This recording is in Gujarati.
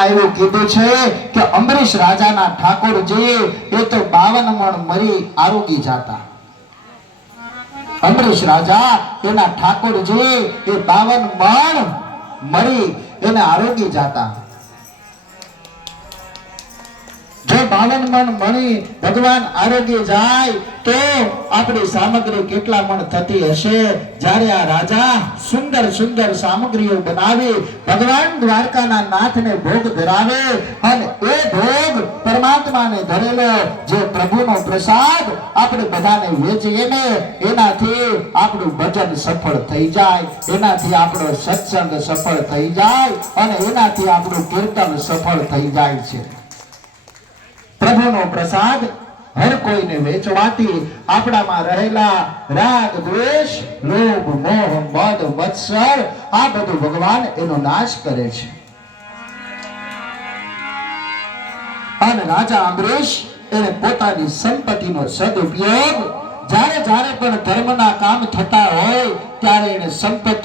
એવું કીધું છે કે અંબરીશ રાજાના ઠાકોરજી એ તો 52 મણ મરી આરોગી જાતા. અંબરીશ રાજા એના ઠાકોરજી એ 52 મણ મરી એને આરોગી જાતા. જો 52 મણ મણી ભગવાન આરોગી જાય તો આપણી સામગ્રી કેટલા મણ થતી હશે. જ્યારે આ રાજા સુંદર સુંદર સામગ્રીઓ બનાવી ભગવાન દ્વારકાના નાથને ભોગ ધરાવે અને એ ભોગ પરમાત્માને ધરેલો જે પ્રભુનો પ્રસાદ આપણે બધાને વેચીએ ને એનાથી આપણું ભજન સફળ થઈ જાય, એનાથી આપણો સત્સંગ સફળ થઈ જાય અને એનાથી આપણું કીર્તન સફળ થઈ જાય છે. પ્રભુનો પ્રસાદ હર કોઈને વેચવાથી આપણામાં રહેલા રાગ દ્વેષ લોભ મોહ મદ મત્સર આ બધું ભગવાન એનો નાશ કરે છે. અને રાજા અંબરીશ એને પોતાની સંપત્તિનો સદુપયોગ જ્યારે જ્યારે પણ ધર્મના કામ થતા હોય ત્યારે એને સંપત્તિ